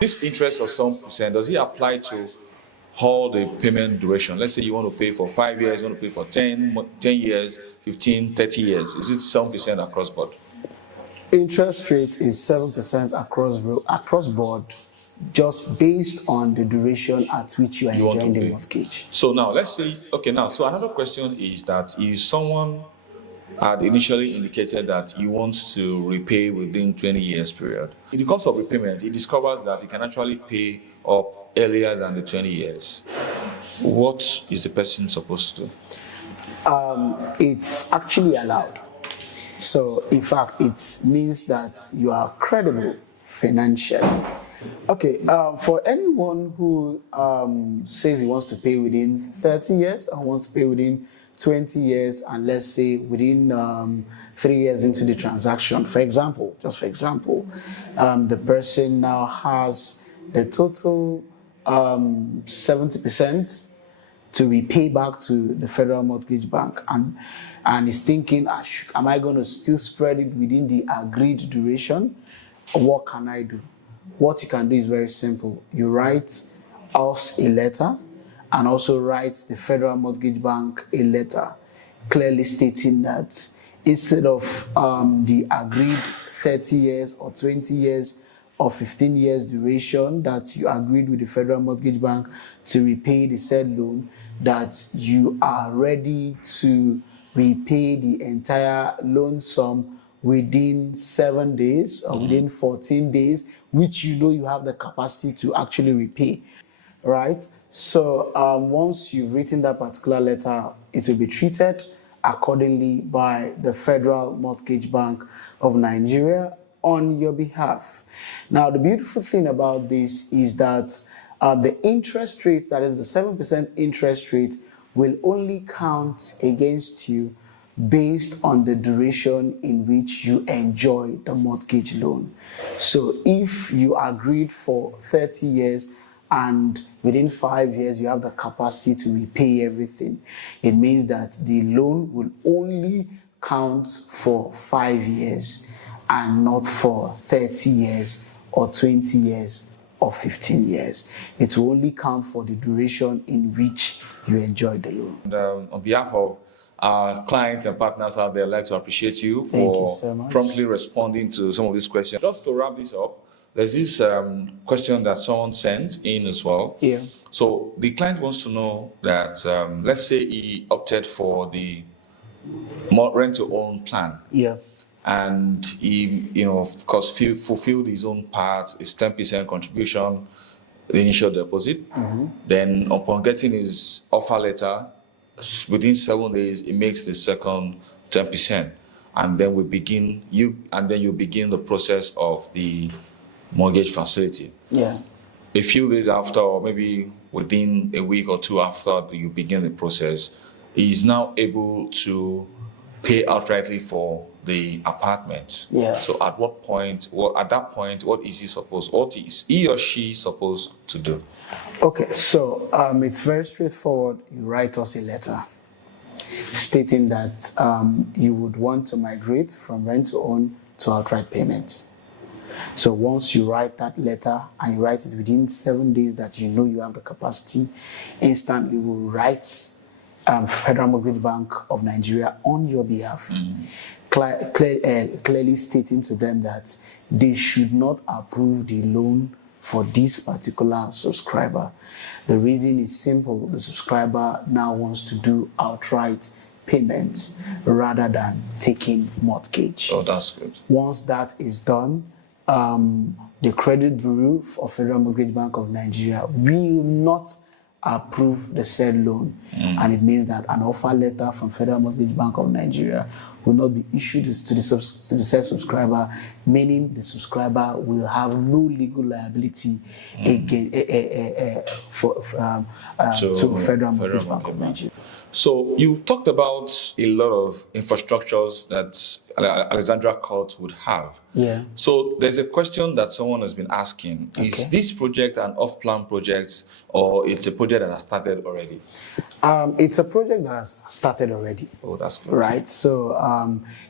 This interest of some percent, does it apply to all the payment duration? Let's say you want to pay for 5 years, you want to pay for 10 years, 15, 30 years. Is it some percent across board? Interest rate is 7% across board, just based on the duration at which you are enjoying the mortgage. So now let's say, okay, now, so another question is that if someone had initially indicated that he wants to repay within 20 years period, in the course of repayment, he discovers that he can actually pay up earlier than the 20 years. What is the person supposed to do? It's actually allowed. So, in fact, it means that you are credible financially. Okay, for anyone who says he wants to pay within 30 years or wants to pay within 20 years, and let's say within 3 years into the transaction, for example, the person now has the total 70% to repay back to the Federal Mortgage Bank, and is thinking, am I going to still spread it within the agreed duration? Or what can I do? What you can do is very simple. You write us a letter and also write the Federal Mortgage Bank a letter clearly stating that instead of the agreed 30 years or 20 years or 15 years duration that you agreed with the Federal Mortgage Bank to repay the said loan, that you are ready to repay the entire loan sum within 7 days or within 14 days, which you know you have the capacity to actually repay, right? So once you've written that particular letter, it will be treated accordingly by the Federal Mortgage Bank of Nigeria on your behalf. Now, the beautiful thing about this is that the interest rate, that is the 7% interest rate, will only count against you based on the duration in which you enjoy the mortgage loan. So if you agreed for 30 years and within 5 years you have the capacity to repay everything, it means that the loan will only count for 5 years and not for 30 years or 20 years or 15 years. It will only count for the duration in which you enjoy the loan. And, on behalf of our clients and partners out there, I'd like to appreciate you for promptly responding to some of these questions. Just to wrap this up, there's this question that someone sent in as well. Yeah. So the client wants to know that, let's say he opted for the rent-to-own plan. Yeah. And he, of course, fulfilled his own part, his 10% contribution, the initial deposit. Mm-hmm. Then upon getting his offer letter, within 7 days, he makes the second 10%. And then you begin the process of the mortgage facility. Yeah. A few days after, or maybe within a week or two after you begin the process, he is now able to pay outrightly for the apartment. Yeah. So at what point, what is he or she supposed to do? Okay, so it's very straightforward. You write us a letter stating that you would want to migrate from rent to own to outright payments. So once you write that letter and you write it within 7 days that you know you have the capacity, instantly we'll write Federal Mortgage Bank of Nigeria on your behalf, clearly stating to them that they should not approve the loan for this particular subscriber. The reason is simple. The subscriber now wants to do outright payments rather than taking mortgage. Oh, that's good. Once that is done, the credit bureau of Federal Mortgage Bank of Nigeria will not approve the said loan, and it means that an offer letter from Federal Mortgage Bank of Nigeria will not be issued to the said subscriber, meaning the subscriber will have no legal liability to Federal Mortgage Bank of Nigeria. So you've talked about a lot of infrastructures that Alexandra Courts would have. Yeah. So there's a question that someone has been asking. Okay. Is this project an off-plan project, or it's a project that has started already? It's a project that has started already. Oh, that's good. Right. So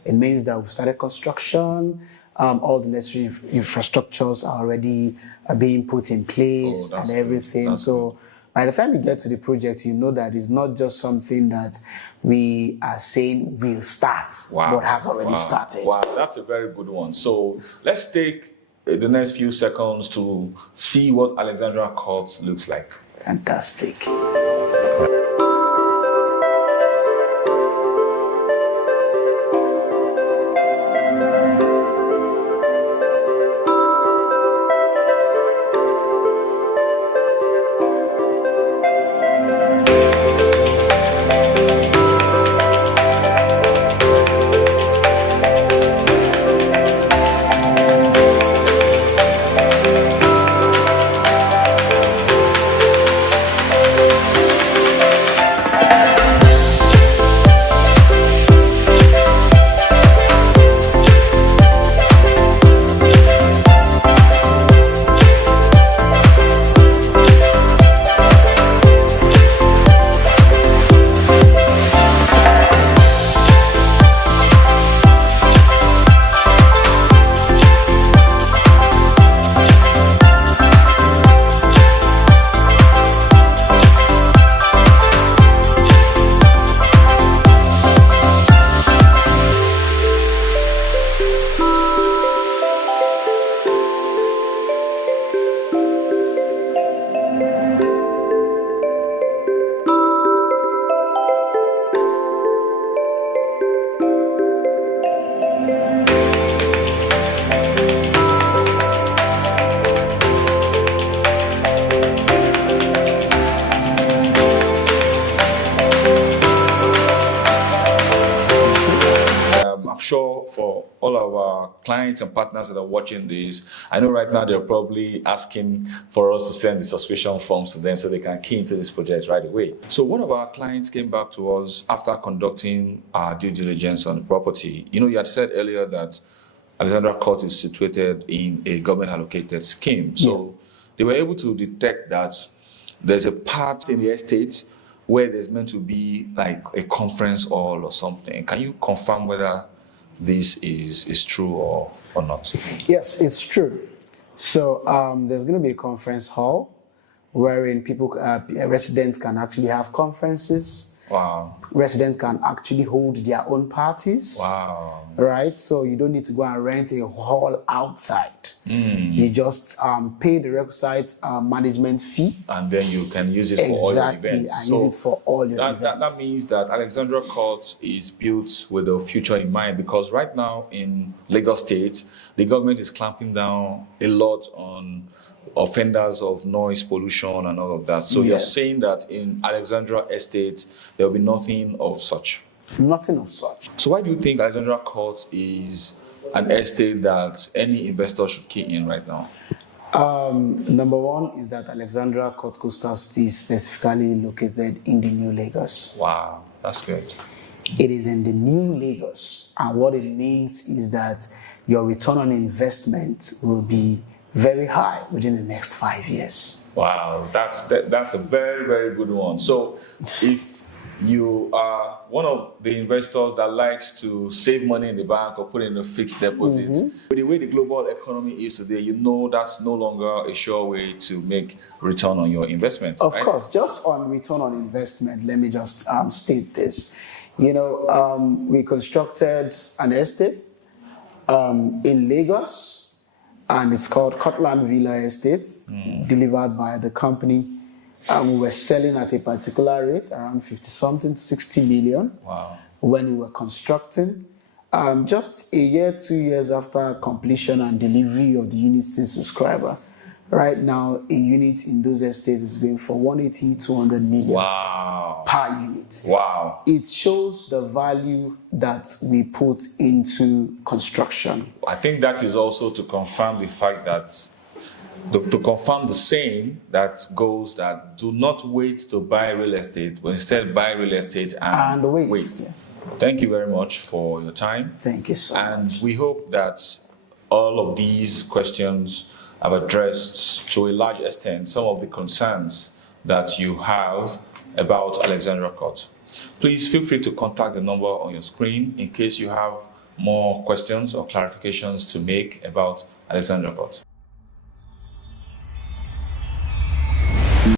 it means that we've started construction. all the necessary infrastructures are already being put in place and everything. So by the time you get to the project, you know that it's not just something that we are saying will start, but has already started. Wow, that's a very good one. So let's take the next few seconds to see what Alexandra Courts looks like. Fantastic. Sure for all of our clients and partners that are watching this, I know right now they're probably asking for us to send the subscription forms to them so they can key into this project right away. So one of our clients came back to us after conducting our due diligence on the property. You know, you had said earlier that Alexandra Court is situated in a government allocated scheme. So they were able to detect that there's a part in the estate where there's meant to be like a conference hall or something. Can you confirm whether this is true or not? Yes, it's true. So there's going to be a conference hall wherein residents can actually have conferences. Wow. Residents can actually hold their own parties. Wow. Right? So you don't need to go and rent a hall outside. You just pay the requisite management fee. And then you can use it for all your events. And use it for all your events. That means that Alexandra Court is built with the future in mind, because right now in Lagos State, the government is clamping down a lot on offenders of noise pollution and all of that. So you're saying that in Alexandra Estate, there will be nothing of such? Nothing of such. So why do you think Alexandra Courts is an estate that any investor should key in right now? Number one is that Alexandra Court Coastal City is specifically located in the New Lagos. Wow, that's good. It is in the New Lagos. And what it means is that your return on investment will be very high within the next 5 years. Wow, that's a very, very good one. So if you are one of the investors that likes to save money in the bank or put in a fixed deposit, with the way the global economy is today, you know that's no longer a sure way to make return on your investment. Of course, just on return on investment, let me just state this. You know, we constructed an estate in Lagos, and it's called Cortland Villa Estate, delivered by the company. We were selling at a particular rate, around 50-something to 60 million. Wow. When we were constructing. Just a year, 2 years after completion and delivery of the unit to subscriber, right now a unit in those estates is going for 180-200 million. Wow. Per unit. Wow. It shows the value that we put into construction. I think that is also to confirm the fact that to confirm the saying that goes that do not wait to buy real estate, but instead buy real estate and wait. Yeah. Thank you very much for your time. Thank you so much. And we hope that all of these questions have addressed to a large extent some of the concerns that you have about Alexandra Court. Please feel free to contact the number on your screen in case you have more questions or clarifications to make about Alexandra Courts?